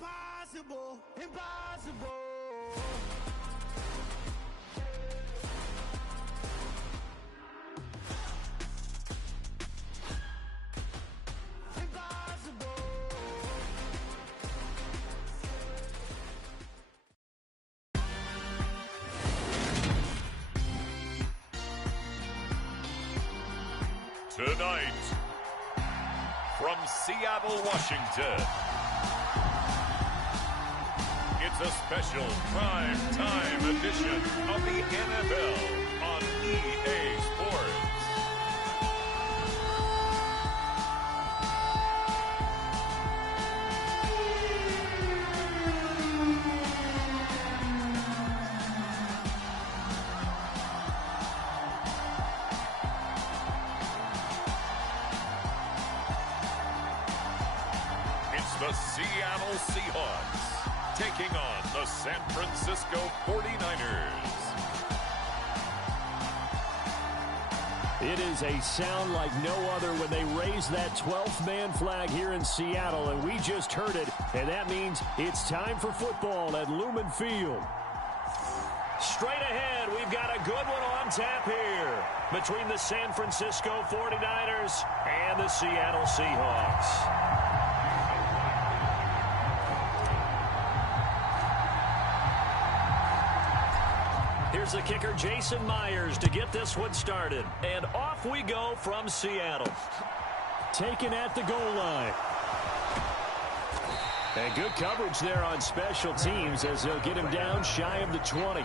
Impossible, impossible. Tonight, from Seattle, Washington, it's a special prime time edition of the NFL on EA Sports. The Seattle Seahawks taking on the San Francisco 49ers. It is a sound like no other when they raise that 12th man flag here in Seattle, and we just heard it, and that means it's time for football at Lumen Field. Straight ahead, we've got a good one on tap here between the San Francisco 49ers and the Seattle Seahawks. Here's the kicker, Jason Myers, to get this one started. And off we go from Seattle. Taken at the goal line. And good coverage there on special teams as they'll get him down shy of the 20.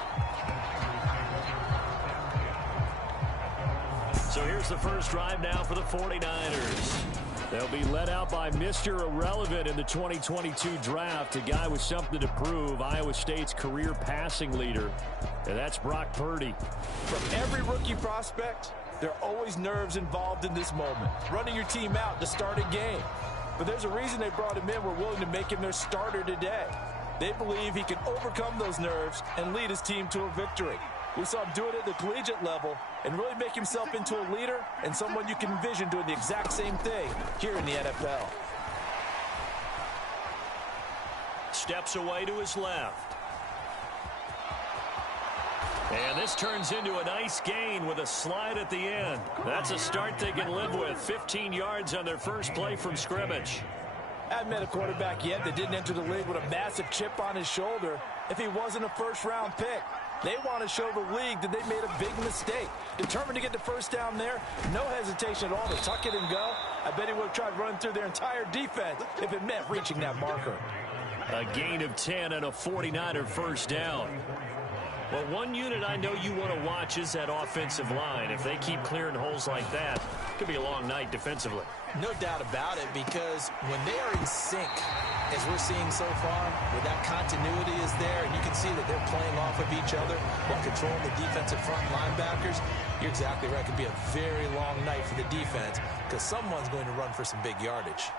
So here's the first drive now for the 49ers. They'll be led out by Mr. Irrelevant in the 2022 draft, a guy with something to prove, Iowa State's career passing leader, and that's Brock Purdy. From every rookie prospect, there are always nerves involved in this moment, running your team out to start a game. But there's a reason they brought him in. We're willing to make him their starter today. They believe he can overcome those nerves and lead his team to a victory. We saw him do it at the collegiate level and really make himself into a leader and someone you can envision doing the exact same thing here in the NFL. Steps away to his left. And this turns into a nice gain with a slide at the end. That's a start they can live with. 15 yards on their first play from scrimmage. I haven't met a quarterback yet that didn't enter the league with a massive chip on his shoulder if he wasn't a first-round pick. They want to show the league that they made a big mistake. Determined to get the first down there, no hesitation at all to tuck it and go. I bet he would have tried running through their entire defense if it meant reaching that marker. A gain of 10 and a 49er first down. Well, one unit I know you want to watch is that offensive line. If they keep clearing holes like that, it could be a long night defensively. No doubt about it, because when they are in sync, as we're seeing so far, where that continuity is there, and you can see that they're playing off of each other while controlling the defensive front linebackers, you're exactly right. It could be a very long night for the defense because someone's going to run for some big yardage.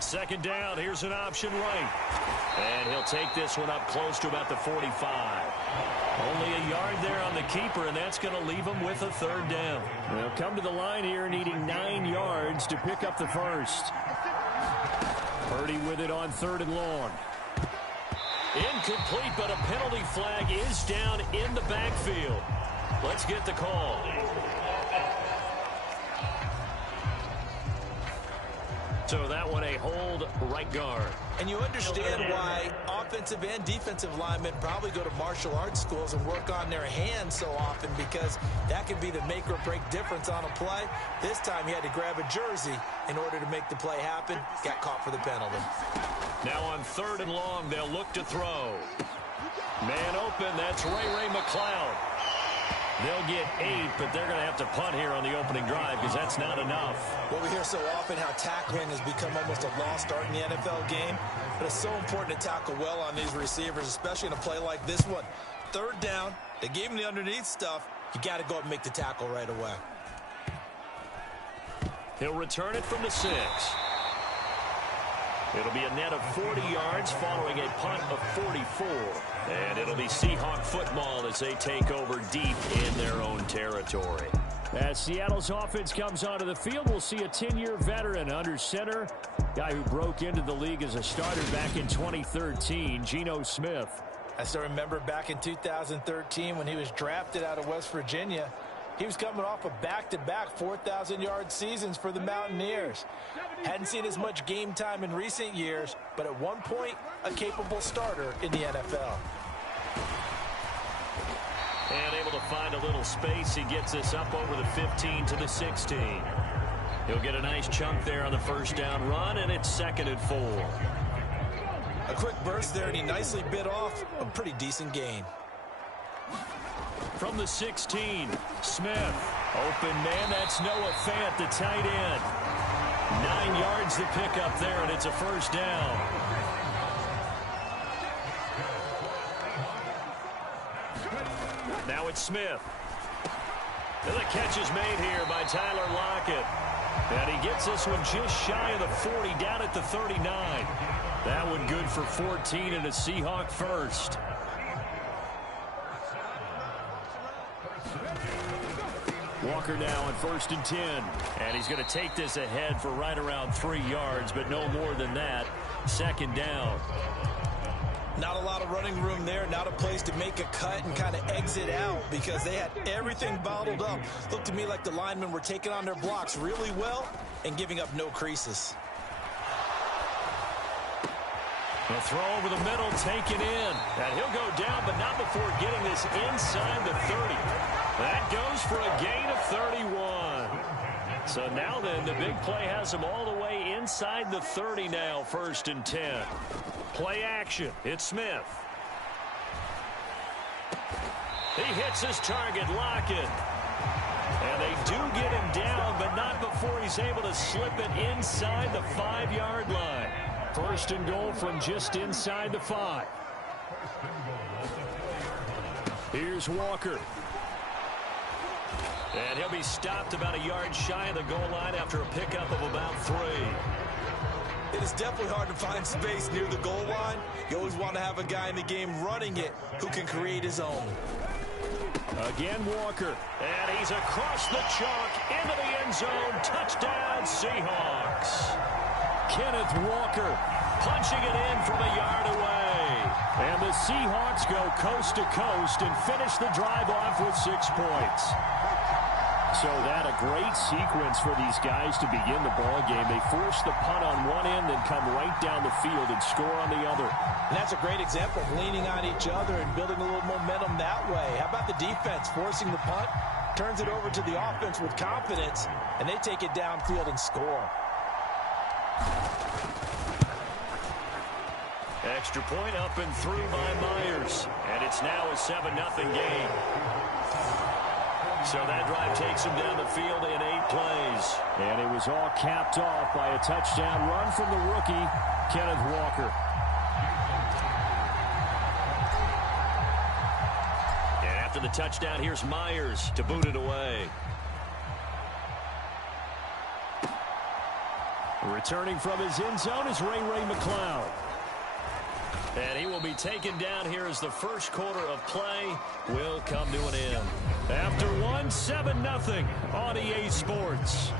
Second down, here's an option right. And he'll take this one up close to about the 45. Only a yard there on the keeper, and that's going to leave him with a third down. They'll come to the line here needing 9 yards to pick up the first. Purdy with it on 3rd and long. Incomplete, but a penalty flag is down in the backfield. Let's get the call. So that one a hold right guard. And you understand why offensive and defensive linemen probably go to martial arts schools and work on their hands so often, because that can be the make or break difference on a play. This time he had to grab a jersey in order to make the play happen. Got caught for the penalty. Now on 3rd and long, they'll look to throw. Man open, that's Ray McCloud. They'll get 8, but they're going to have to punt here on the opening drive because that's not enough. Well, we hear so often how tackling has become almost a lost art in the NFL game, but it's so important to tackle well on these receivers, especially in a play like this one. 3rd down, they gave him the underneath stuff. You got to go up and make the tackle right away. He'll return it from the 6. It'll be a net of 40 yards following a punt of 44. And it'll be Seahawk football as they take over deep in their own territory. As Seattle's offense comes onto the field, we'll see a 10-year veteran under center, guy who broke into the league as a starter back in 2013, Geno Smith. I still remember back in 2013 when he was drafted out of West Virginia. He was coming off a back-to-back 4,000-yard seasons for the Mountaineers. Hadn't seen as much game time in recent years, but at one point, a capable starter in the NFL. And able to find a little space. He gets this up over the 15 to the 16. He'll get a nice chunk there on the first down run, and it's 2nd and 4. A quick burst there, and he nicely bit off a pretty decent gain. From the 16, Smith. Open man, that's Noah Fant, the tight end. 9 yards to pick up there, and it's a first down. Now it's Smith. And the catch is made here by Tyler Lockett. And he gets this one just shy of the 40, down at the 39. That one good for 14 and a Seahawk first. Walker now on 1st and 10. And he's going to take this ahead for right around 3 yards, but no more than that. 2nd down. Not a lot of running room there, not a place to make a cut and kind of exit out because they had everything bottled up. Looked to me like the linemen were taking on their blocks really well and giving up no creases. A throw over the middle, taken in. And he'll go down, but not before getting this inside the 30. That goes for a gain of 31. So now then, the big play has him all the way inside the 30 now, 1st and 10. Play action. It's Smith. He hits his target, Lockett. And they do get him down, but not before he's able to slip it inside the 5-yard line. 1st and goal from just inside the 5. Here's Walker. And he'll be stopped about a yard shy of the goal line after a pickup of about 3. It is definitely hard to find space near the goal line. You always want to have a guy in the game running it who can create his own. Again, Walker. And he's across the chalk into the end zone. Touchdown, Seahawks. Kenneth Walker punching it in from a yard away. And the Seahawks go coast to coast and finish the drive off with 6 points. So that a great sequence for these guys to begin the ball game. They force the punt on one end, then come right down the field and score on the other. And that's a great example of leaning on each other and building a little momentum that way. How about the defense forcing the punt, turns it over to the offense with confidence, and they take it downfield and score. Extra point up and through by Myers. And it's now a 7-0 game. So that drive takes him down the field in 8 plays. And it was all capped off by a touchdown run from the rookie, Kenneth Walker. And after the touchdown, here's Myers to boot it away. Returning from his end zone is Ray McCloud. And he will be taken down here as the first quarter of play will come to an end. After 7-0 on EA Sports.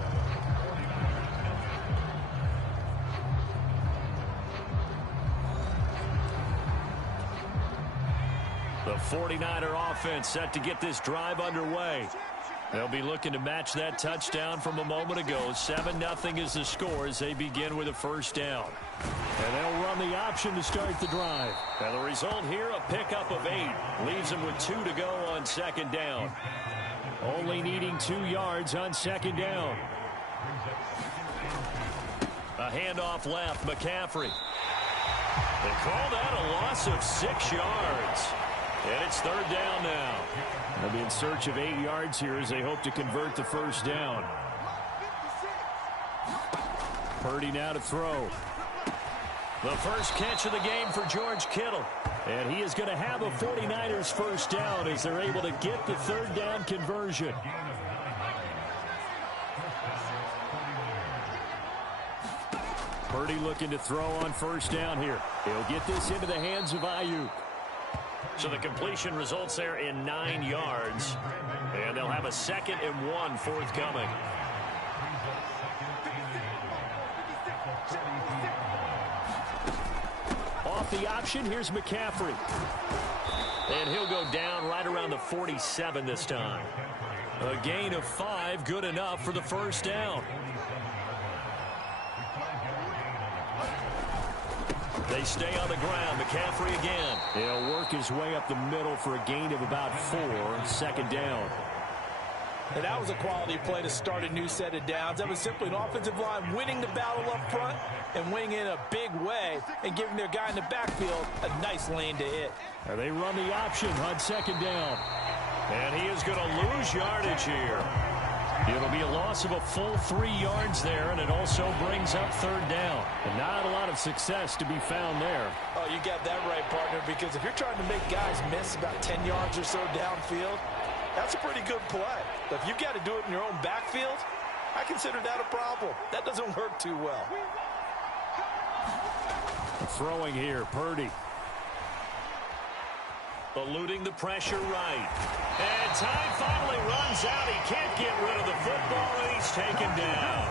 The 49er offense set to get this drive underway. They'll be looking to match that touchdown from a moment ago. 7-0 is the score as they begin with a first down. And they'll run the option to start the drive. And the result here, a pickup of 8. Leaves them with 2 to go on 2nd down. Only needing 2 yards on 2nd down. A handoff left, McCaffrey. They call that a loss of 6 yards. And it's 3rd down now. They'll be in search of 8 yards here as they hope to convert the first down. Purdy now to throw. The first catch of the game for George Kittle. And he is going to have a 49ers first down as they're able to get the 3rd down conversion. Purdy looking to throw on first down here. He'll get this into the hands of Ayuk. So the completion results there in 9 yards. And they'll have a 2nd and 1 forthcoming. Off the option, here's McCaffrey. And he'll go down right around the 47 this time. A gain of 5, good enough for the first down. They stay on the ground. McCaffrey again. He'll work his way up the middle for a gain of about 4, 2nd down. And that was a quality play to start a new set of downs. That was simply an offensive line winning the battle up front and winning in a big way and giving their guy in the backfield a nice lane to hit. And they run the option on 2nd down. And he is going to lose yardage here. It'll be a loss of a full 3 yards there, and it also brings up 3rd down. And not a lot of success to be found there. Oh, you got that right, partner, because if you're trying to make guys miss about 10 yards or so downfield, that's a pretty good play. But if you've got to do it in your own backfield, I consider that a problem. That doesn't work too well. Throwing here, Purdy. Eluding the pressure right. And time finally runs out. He can't get rid of the football, and he's taken down.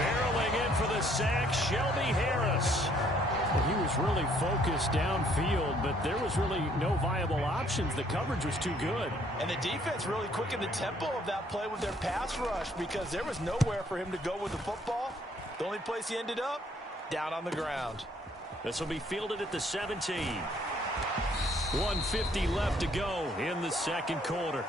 Barreling in for the sack, Shelby Harris. He was really focused downfield, but there was really no viable options. The coverage was too good. And the defense really quickened the tempo of that play with their pass rush because there was nowhere for him to go with the football. The only place he ended up, down on the ground. This will be fielded at the 17. 1:50 left to go in the 2nd quarter.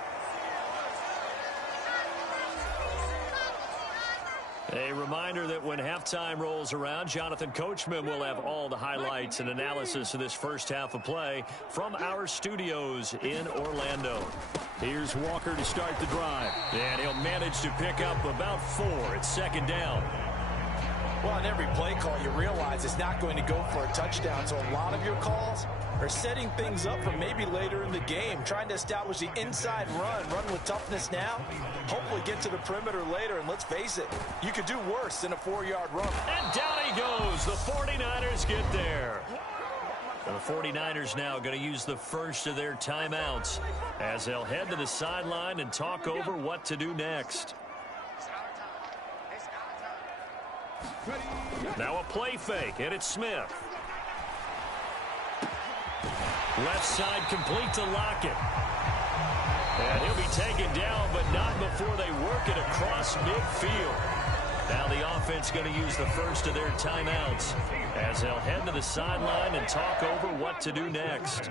A reminder that when halftime rolls around, Jonathan Coachman will have all the highlights and analysis of this first half of play from our studios in Orlando. Here's Walker to start the drive. And he'll manage to pick up about 4 at 2nd down. Well, on every play call, you realize it's not going to go for a touchdown. So a lot of your calls are setting things up for maybe later in the game, trying to establish the inside run with toughness now, hopefully get to the perimeter later. And let's face it, you could do worse than a 4-yard run. And down he goes. The 49ers get there. And the 49ers now going to use the first of their timeouts as they'll head to the sideline and talk over what to do next. Now a play fake, and it's Smith. Left side complete to Lockett. And he'll be taken down, but not before they work it across midfield. Now the offense going to use the first of their timeouts as they'll head to the sideline and talk over what to do next.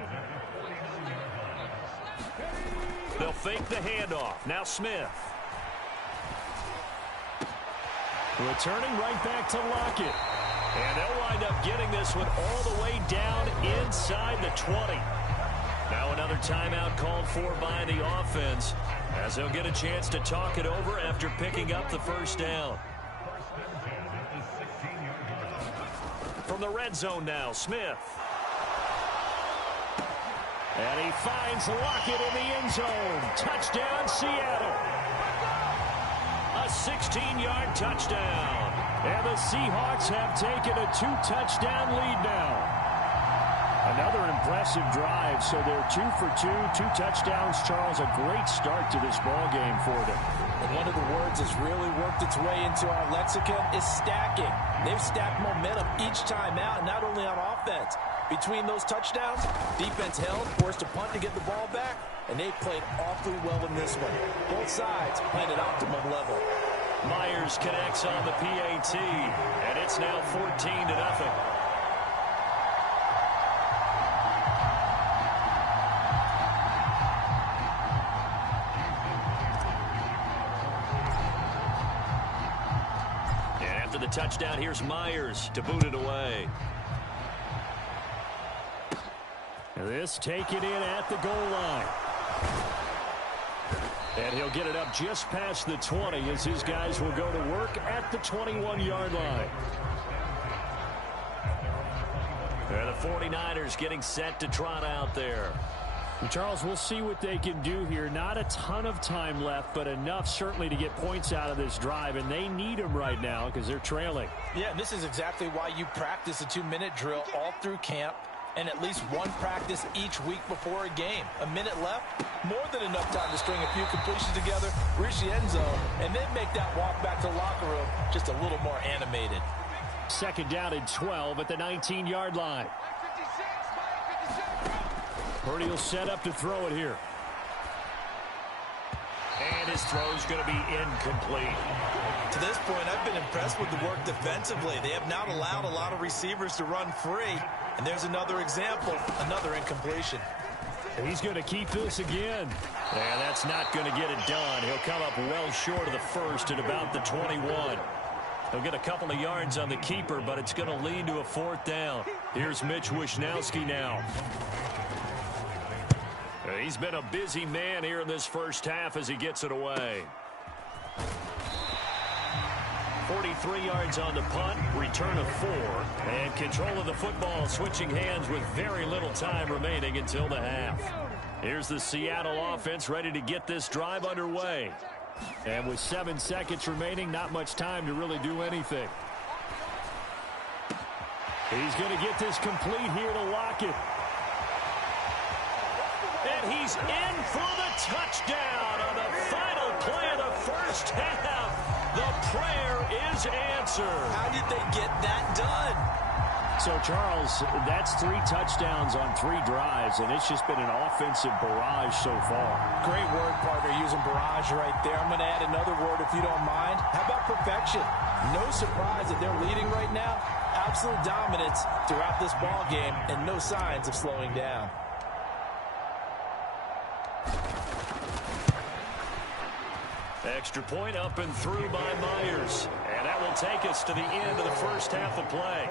They'll fake the handoff. Now Smith. Returning right back to Lockett. And they'll wind up getting this one all the way down inside the 20. Now another timeout called for by the offense as they'll get a chance to talk it over after picking up the first down. From the red zone now, Smith. And he finds Lockett in the end zone. Touchdown, Seattle. A 16-yard touchdown. And the Seahawks have taken a 2-touchdown lead now. Another impressive drive, so they're 2 for 2, 2 touchdowns. Charles, a great start to this ball game for them. And one of the words that's really worked its way into our lexicon is stacking. They've stacked momentum each time out, not only on offense. Between those touchdowns, defense held, forced a punt to get the ball back, and they played awfully well in this one. Both sides playing at optimum level. Myers connects on the PAT, and it's now 14-0. And after the touchdown, here's Myers to boot it away. This taken in at the goal line. And he'll get it up just past the 20 as his guys will go to work at the 21-yard line. And the 49ers getting set to trot out there. And Charles, we'll see what they can do here. Not a ton of time left, but enough certainly to get points out of this drive. And they need them right now because they're trailing. Yeah, this is exactly why you practice a 2-minute drill all through camp and at least one practice each week before a game. A minute left, more than enough time to string a few completions together, reach the end zone, and then make that walk back to the locker room just a little more animated. Second down and 12 at the 19-yard line. Purdy will set up to throw it here. And his throw's going to be incomplete. To this point, I've been impressed with the work defensively. They have not allowed a lot of receivers to run free. And there's another example, another incompletion. He's going to keep this again. And that's not going to get it done. He'll come up well short of the first at about the 21. He'll get a couple of yards on the keeper, but it's going to lead to a fourth down. Here's Mitch Wishnowski now. He's been a busy man here in this first half as he gets it away. 43 yards on the punt, return of 4, and control of the football switching hands with very little time remaining until the half. Here's the Seattle offense ready to get this drive underway. And with 7 seconds remaining, not much time to really do anything. He's going to get this complete here to Lockett. And he's in for the touchdown on the final play of the first half. The prayer is answered. How did they get that done? So, Charles, that's 3 touchdowns on 3 drives, and it's just been an offensive barrage so far. Great word, partner, using barrage right there. I'm going to add another word if you don't mind. How about perfection? No surprise that they're leading right now. Absolute dominance throughout this ball game and no signs of slowing down. Extra point up and through by Myers. And that will take us to the end of the first half of play.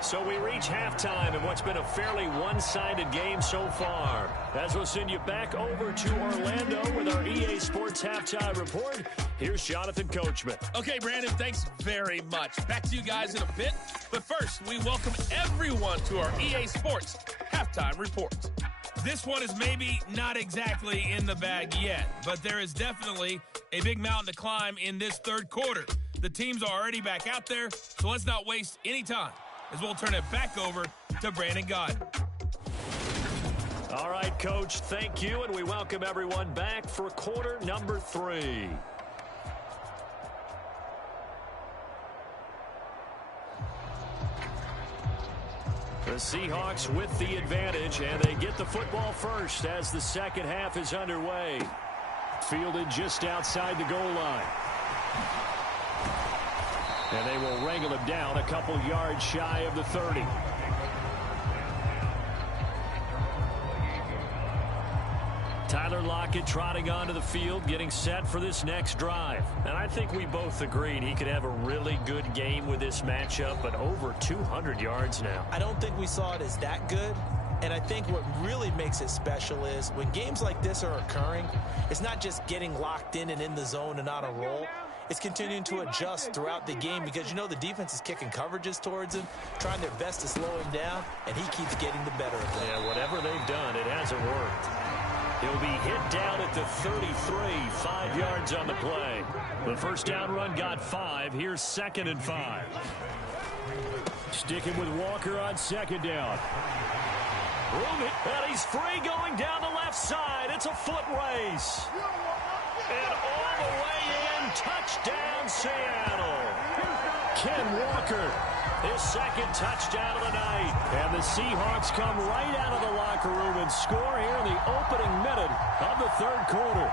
So we reach halftime in what's been a fairly one-sided game so far. As we'll send you back over to Orlando with our EA Sports Halftime Report, here's Jonathan Coachman. Okay, Brandon, thanks very much. Back to you guys in a bit. But first, we welcome everyone to our EA Sports Halftime Report. This one is maybe not exactly in the bag yet, but there is definitely a big mountain to climb in this third quarter. The teams are already back out there, so let's not waste any time as we'll turn it back over to Brandon Godden. All right, Coach, thank you, and we welcome everyone back for quarter number 3. The Seahawks with the advantage, and they get the football first as the second half is underway. Fielded just outside the goal line. And they will wrangle him down a couple yards shy of the 30. Tyler Lockett trotting onto the field, getting set for this next drive. And I think we both agreed he could have a really good game with this matchup, but over 200 yards now. I don't think we saw it as that good. And I think what really makes it special is when games like this are occurring, it's not just getting locked in and in the zone and on a roll. It's continuing to adjust throughout the game because, you know, the defense is kicking coverages towards him, trying their best to slow him down, and he keeps getting the better of them. Yeah, whatever they've done, it hasn't worked. He'll be hit down at the 33, 5 yards on the play. The first down run got 5. Here's 2nd and 5. Sticking with Walker on second down. And he's free going down the left side. It's a foot race. And all the way in, touchdown Seattle. Ken Walker, his second touchdown of the night. And the Seahawks come right out of the locker room and score here in the opening minute of the third quarter.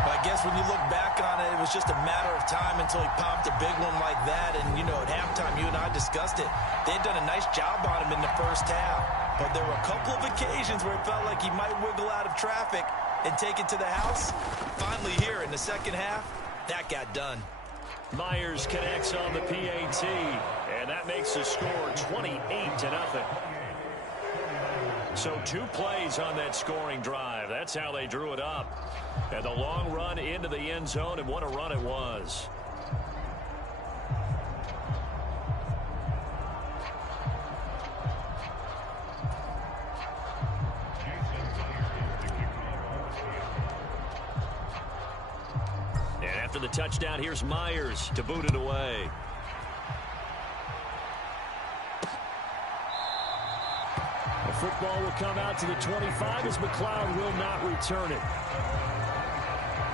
I guess when you look back on it, it was just a matter of time until he popped a big one like that. And, you know, at halftime, you and I discussed it. They had done a nice job on him in the first half. But there were a couple of occasions where it felt like he might wiggle out of traffic and take it to the house. Finally here in the second half, that got done. Myers connects on the PAT, and that makes the score 28-0. So 2 plays on that scoring drive. That's how they drew it up. And the long run into the end zone, and what a run it was. And after the touchdown, here's Myers to boot it away. football will come out to the 25 as McLeod will not return it.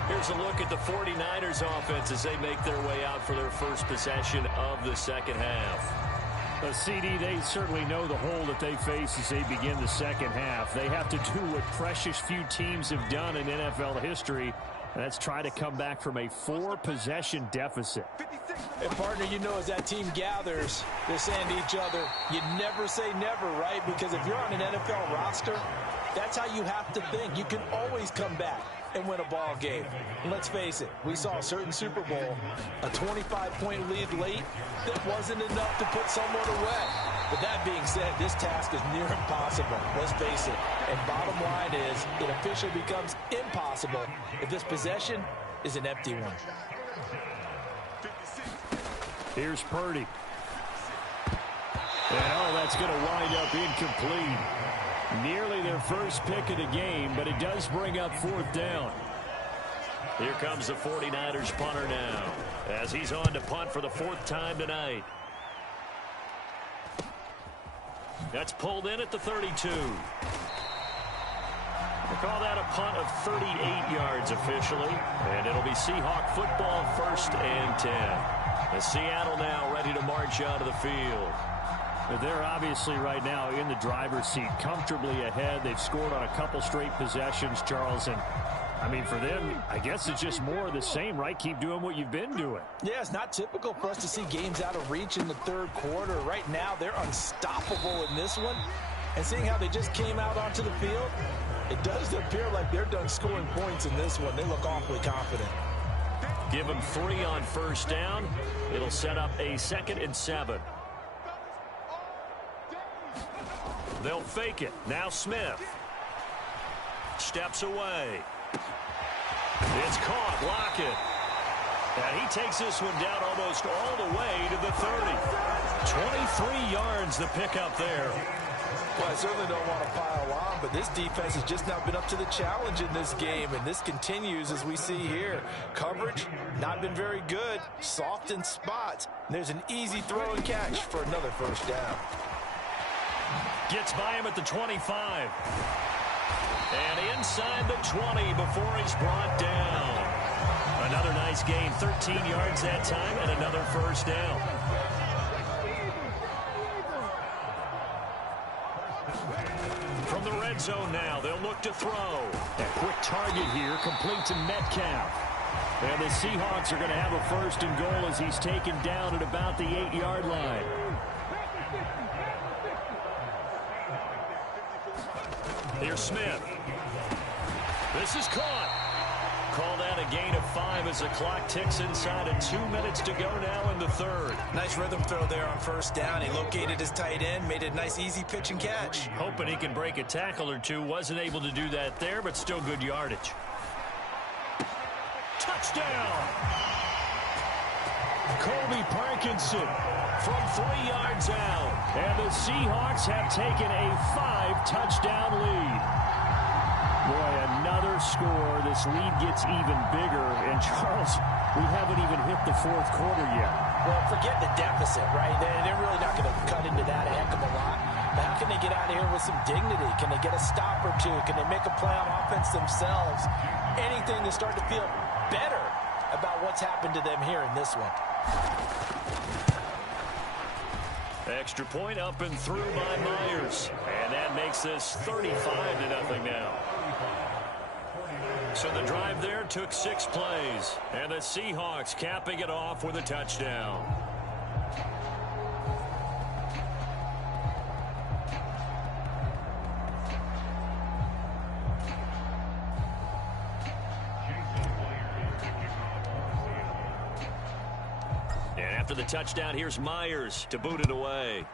Here's a look at the 49ers offense as they make their way out for their first possession of the second half. A CD, they certainly know the hole that they face as they begin the second half. They have to do what precious few teams have done in NFL history, and that's try to come back from a 4-possession deficit. And partner, you know, as that team gathers, they're saying to each other, you never say never, right? Because if you're on an NFL roster, that's how you have to think. You can always come back and win a ball game. And let's face it, we saw a certain Super Bowl, a 25-point lead late that wasn't enough to put someone away. But that being said, this task is near impossible. Let's face it. And bottom line is, it officially becomes impossible if this possession is an empty one. Here's Purdy. And that's going to wind up incomplete. Nearly their first pick of the game, but it does bring up 4th down. Here comes the 49ers punter now as he's on to punt for the 4th time tonight. That's pulled in at the 32. We'll call that a punt of 38 yards officially, and it'll be Seahawk football 1st and 10. As Seattle now ready to march out of the field. They're obviously right now in the driver's seat, comfortably ahead. They've scored on a couple straight possessions, Charles. And, I mean, for them, I guess it's just more of the same, right? Keep doing what you've been doing. Yeah, it's not typical for us to see games out of reach in the 3rd quarter. Right now, they're unstoppable in this one. And seeing how they just came out onto the field, it does appear like they're done scoring points in this one. They look awfully confident. Give them 3 on 1st down. It'll set up a 2nd and 7. They'll fake it. Now Smith. Steps away. It's caught. Lockett. And he takes this one down almost all the way to the 30. 23 yards the pickup there. Well, I certainly don't want to pile on, but this defense has just not been up to the challenge in this game, and this continues as we see here. Coverage, not been very good. Soft in spots. There's an easy throw and catch for another 1st down. Gets by him at the 25. And inside the 20 before he's brought down. Another nice gain, 13 yards that time, and another 1st down. From the red zone now, they'll look to throw. A quick target here, complete to Metcalf. And the Seahawks are going to have a 1st and goal as he's taken down at about the 8-yard line. Here's Smith. This is caught. Call that a gain of 5 as the clock ticks inside of 2 minutes to go now in the 3rd. Nice rhythm throw there on 1st down. He located his tight end, made a nice easy pitch and catch. Hoping he can break a tackle or two. Wasn't able to do that there, but still good yardage. Touchdown! Colby Parkinson from 3 yards out. And the Seahawks have taken a 5-touchdown lead. Boy, another score. This lead gets even bigger. And, Charles, we haven't even hit the 4th quarter yet. Well, forget the deficit, right? They're really not going to cut into that a heck of a lot. But how can they get out of here with some dignity? Can they get a stop or two? Can they make a play on offense themselves? Anything to start to feel better about what's happened to them here in this one. Extra point up and through by Myers. And that makes this 35-0 now. So the drive there took 6 plays. And the Seahawks capping it off with a touchdown. After the touchdown, here's Myers to boot it away.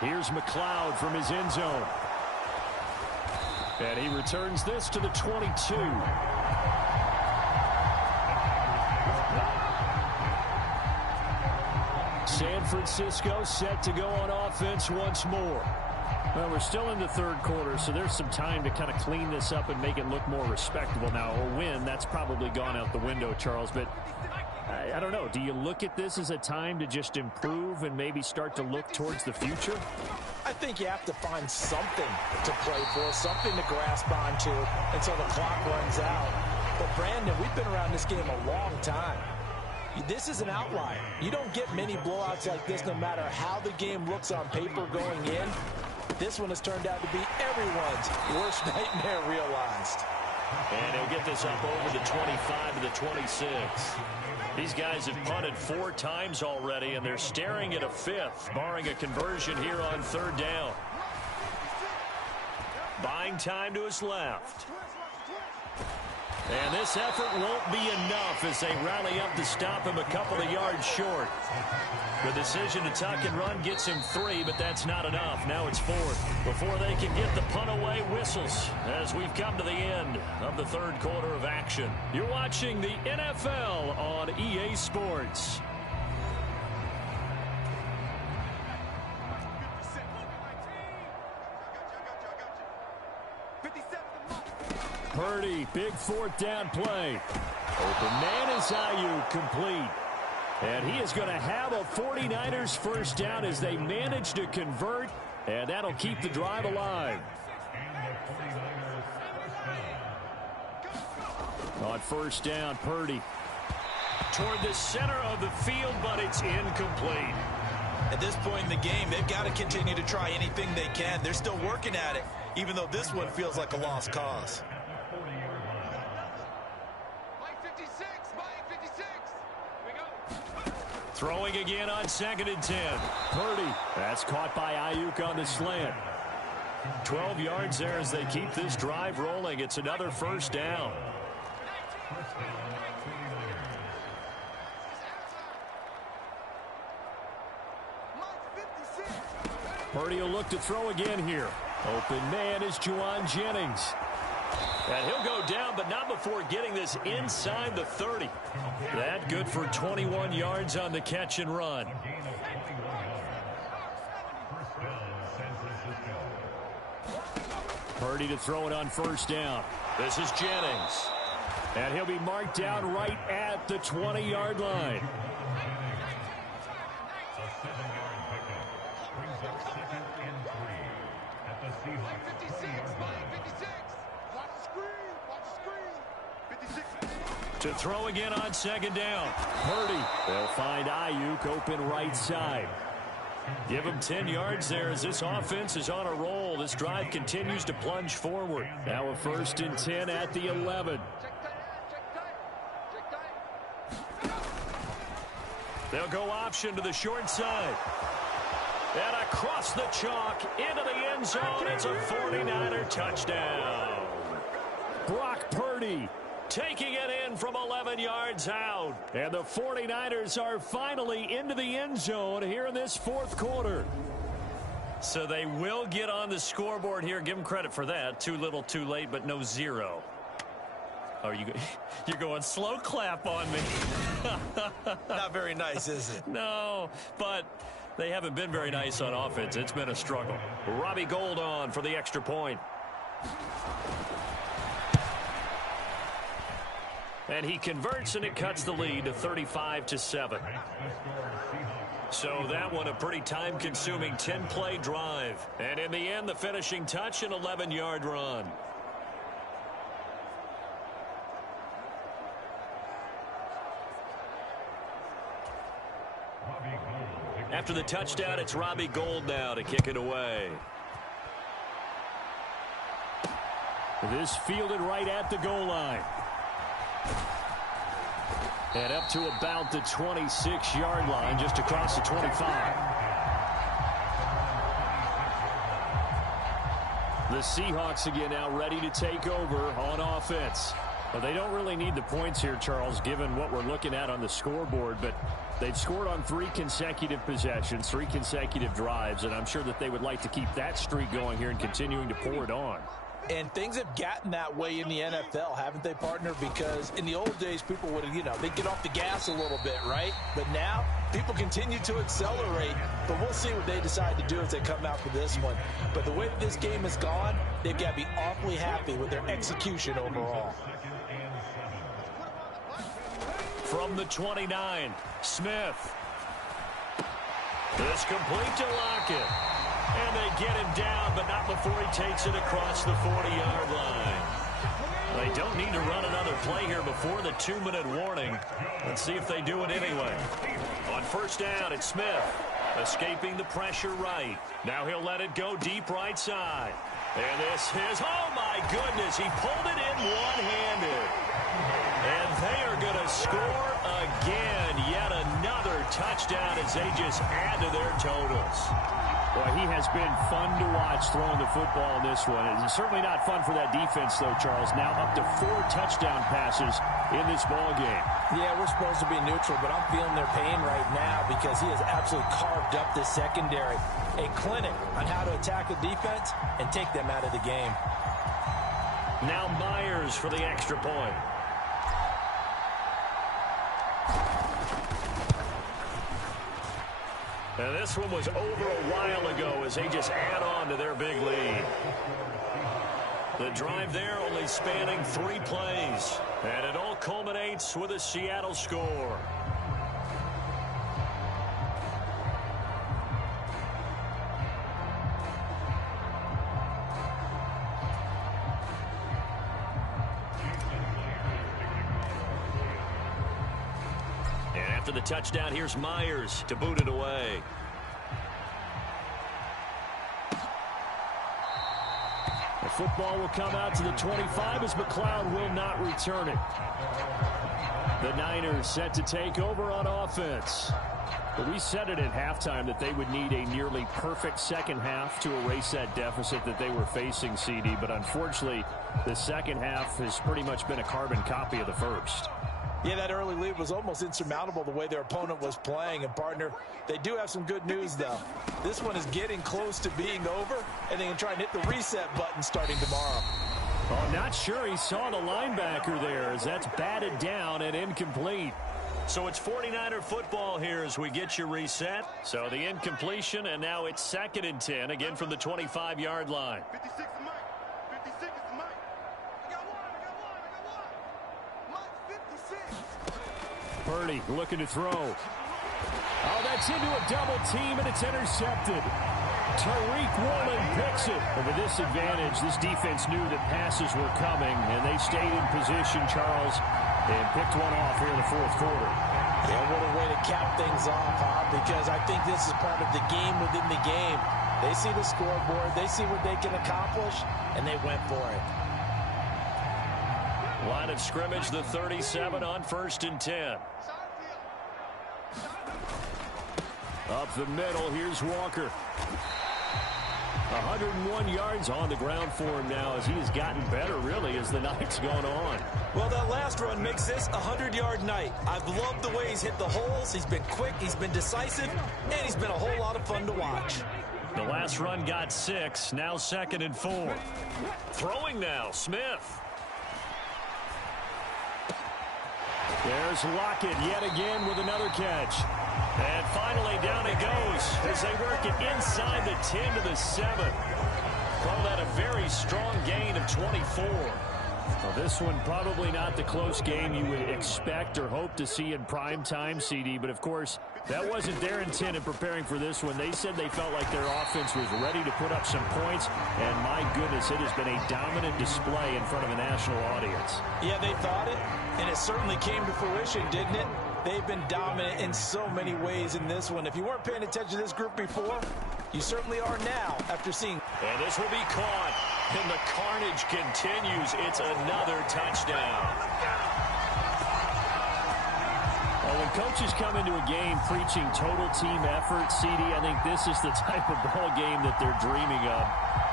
Here's McLeod from his end zone. And he returns this to the 22. San Francisco set to go on offense once more. Well, we're still in the third quarter, so there's some time to kind of clean this up and make it look more respectable. Now, a win, that's probably gone out the window, Charles, but I don't know. Do you look at this as a time to just improve and maybe start to look towards the future? I think you have to find something to play for, something to grasp onto until the clock runs out. But, Brandon, we've been around this game a long time. This is an outlier. You don't get many blowouts like this no matter how the game looks on paper going in. This one has turned out to be everyone's worst nightmare realized. And he'll get this up over the 25 to the 26. These guys have punted 4 times already, and they're staring at a 5th, barring a conversion here on 3rd down. Buying time to his left. And this effort won't be enough as they rally up to stop him a couple of yards short. The decision to tuck and run gets him 3, but that's not enough. Now it's 4th. Before they can get the punt away, whistles as we've come to the end of the third quarter of action. You're watching the NFL on EA Sports. Purdy, big 4th down play. Open man is Ayuk, complete. And he is going to have a 49ers first down as they manage to convert, and that'll keep the drive alive. On 1st down, Purdy. Toward the center of the field, but it's incomplete. At this point in the game, they've got to continue to try anything they can. They're still working at it, even though this one feels like a lost cause. Throwing again on 2nd and 10. Purdy. That's caught by Ayuk on the slant. 12 yards there as they keep this drive rolling. It's another first down. Purdy will look to throw again here. Open man is Juwan Jennings. And he'll go down, but not before getting this inside the 30. That good for 21 yards on the catch and run. Purdy to throw it on 1st down. This is Jennings. And he'll be marked down right at the 20-yard line. To throw again on 2nd down. Purdy. They'll find Ayuk open right side. Give him 10 yards there as this offense is on a roll. This drive continues to plunge forward. Now a 1st and 10 at the 11. They'll go option to the short side. And across the chalk into the end zone. It's a 49er touchdown. Brock Purdy taking it in from 11 yards out. And the 49ers are finally into the end zone here in this 4th quarter. So they will get on the scoreboard here. Give them credit for that. Too little, too late, but no 0. Oh, you're going slow clap on me. Not very nice, is it? No, but they haven't been very nice on offense. It's been a struggle. Robbie Gould on for the extra point. And he converts, and it cuts the lead to 35-7. So that one a pretty time-consuming 10-play drive. And in the end, the finishing touch, an 11-yard run. After the touchdown, it's Robbie Gould now to kick it away. This fielded right at the goal line. And up to about the 26-yard line, just across the 25. The Seahawks again now ready to take over on offense. Well, they don't really need the points here, Charles, given what we're looking at on the scoreboard, but they've scored on 3 consecutive possessions, 3 consecutive drives, and I'm sure that they would like to keep that streak going here and continuing to pour it on. And things have gotten that way in the NFL, haven't they, partner? Because in the old days, people would, they'd get off the gas a little bit, right? But now, people continue to accelerate. But we'll see what they decide to do as they come out for this one. But the way that this game has gone, they've got to be awfully happy with their execution overall. From the 29, Smith. This complete to Lockett. And they get him down, but not before he takes it across the 40-yard line. They don't need to run another play here before the 2-minute warning. Let's see if they do it anyway. On first down, it's Smith. Escaping the pressure right. Now he'll let it go deep right side. And this is, oh my goodness, he pulled it in one-handed. And they are going to score again. Yet another touchdown as they just add to their totals. Well, he has been fun to watch throwing the football in this one. It's certainly not fun for that defense, though, Charles. Now up to 4 touchdown passes in this ball game. Yeah, we're supposed to be neutral, but I'm feeling their pain right now because he has absolutely carved up this secondary. A clinic on how to attack the defense and take them out of the game. Now Myers for the extra point. And this one was over a while ago as they just add on to their big lead. The drive there only spanning 3 plays. And it all culminates with a Seattle score. After the touchdown, here's Myers to boot it away. The football will come out to the 25 as McLeod will not return it. The Niners set to take over on offense. But we said it at halftime that they would need a nearly perfect second half to erase that deficit that they were facing, CD. But unfortunately, the second half has pretty much been a carbon copy of the first. Yeah, that early lead was almost insurmountable the way their opponent was playing. And, partner, they do have some good news, though. This one is getting close to being over, and they can try and hit the reset button starting tomorrow. Oh, not sure he saw the linebacker there as that's batted down and incomplete. So it's 49er football here as we get your reset. So the incompletion, and now it's 2nd and 10, again from the 25-yard line. 56 is Mike. 56 is Mike. I got one. Mike 56. Purdy looking to throw. Oh, that's into a double team, and it's intercepted. Tariq Woolen picks it. And with this advantage, this defense knew that passes were coming, and they stayed in position, Charles, and picked one off here in the 4th quarter. Yeah, what a way to cap things off, huh? Because I think this is part of the game within the game. They see the scoreboard, they see what they can accomplish, and they went for it. Line of scrimmage, the 37 on 1st and 10. Up the middle, here's Walker. 101 yards on the ground for him now as he has gotten better, really, as the night's gone on. Well, that last run makes this a 100-yard night. I've loved the way he's hit the holes. He's been quick, he's been decisive, and he's been a whole lot of fun to watch. The last run got 6, now 2nd and 4. Throwing now, Smith. There's Lockett yet again with another catch. And finally down it goes as they work it inside the 10 to the 7. Call that a very strong gain of 24. Well, this one probably not the close game you would expect or hope to see in prime time, CD. But, of course, that wasn't their intent in preparing for this one. They said they felt like their offense was ready to put up some points. And, my goodness, it has been a dominant display in front of a national audience. Yeah, they thought it, and it certainly came to fruition, didn't it? They've been dominant in so many ways in this one. If you weren't paying attention to this group before, you certainly are now after seeing. And this will be caught. And the carnage continues. It's another touchdown. Well, when coaches come into a game preaching total team effort, CD, I think this is the type of ball game that they're dreaming of.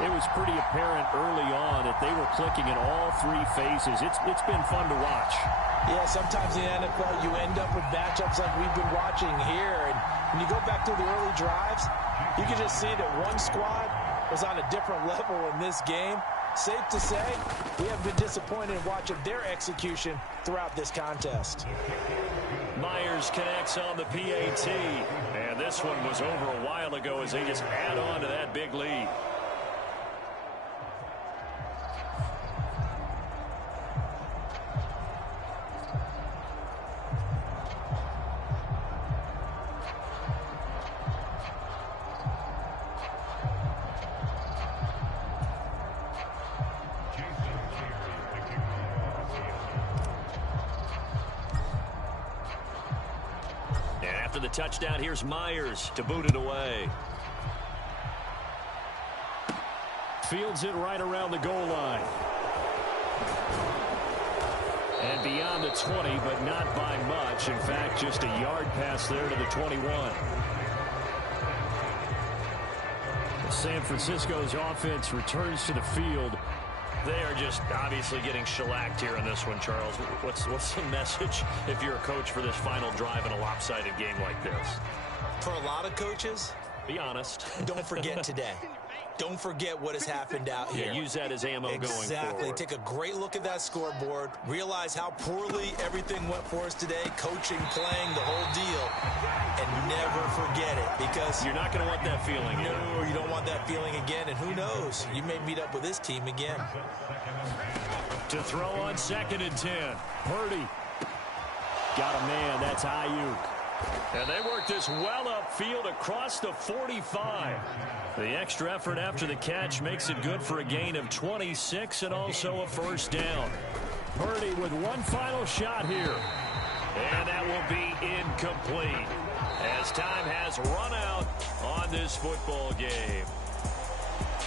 It was pretty apparent early on that they were clicking in all 3 phases. It's been fun to watch. Yeah, sometimes in the NFL you end up with matchups like we've been watching here. And when you go back to the early drives, you can just see that one squad was on a different level in this game. Safe to say, we have been disappointed in watching their execution throughout this contest. Myers connects on the PAT. And this one was over a while ago as they just add on to that big lead. After the touchdown, here's Myers to boot it away. Fields it right around the goal line. And beyond the 20, but not by much. In fact, just a yard pass there to the 21. San Francisco's offense returns to the field. They are just obviously getting shellacked here in this one, Charles. What's the message if you're a coach for this final drive in a lopsided game like this? For a lot of coaches, be honest. Don't forget today. Don't forget what has happened out here. Yeah, use that as ammo going forward. Exactly. Take a great look at that scoreboard. Realize how poorly everything went for us today. Coaching, playing, the whole deal. And never forget it, because you're not going to want that feeling. No, you don't want that feeling again. And who knows? You may meet up with this team again. To throw on 2nd and 10. Purdy. Got a man. That's Ayuk. And they work this well upfield across the 45. The extra effort after the catch makes it good for a gain of 26 and also a first down. Purdy with one final shot here. And that will be incomplete as time has run out on this football game.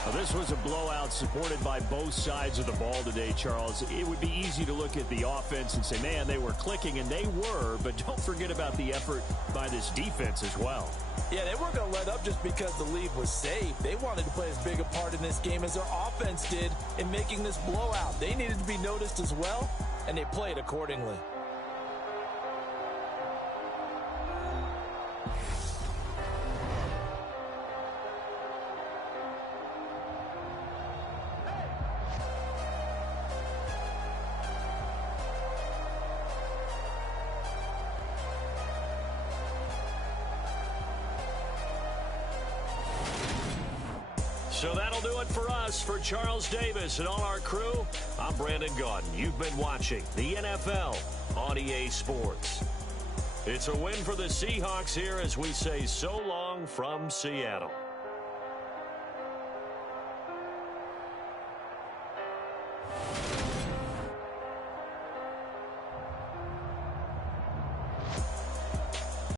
Now, this was a blowout supported by both sides of the ball today, Charles. It would be easy to look at the offense and say, man, they were clicking, and they were, but don't forget about the effort by this defense as well. Yeah, they weren't going to let up just because the lead was safe. They wanted to play as big a part in this game as their offense did in making this blowout. They needed to be noticed as well, and they played accordingly. So that'll do it for us. For Charles Davis and all our crew, I'm Brandon Gaudin. You've been watching the NFL on EA Sports. It's a win for the Seahawks here as we say so long from Seattle.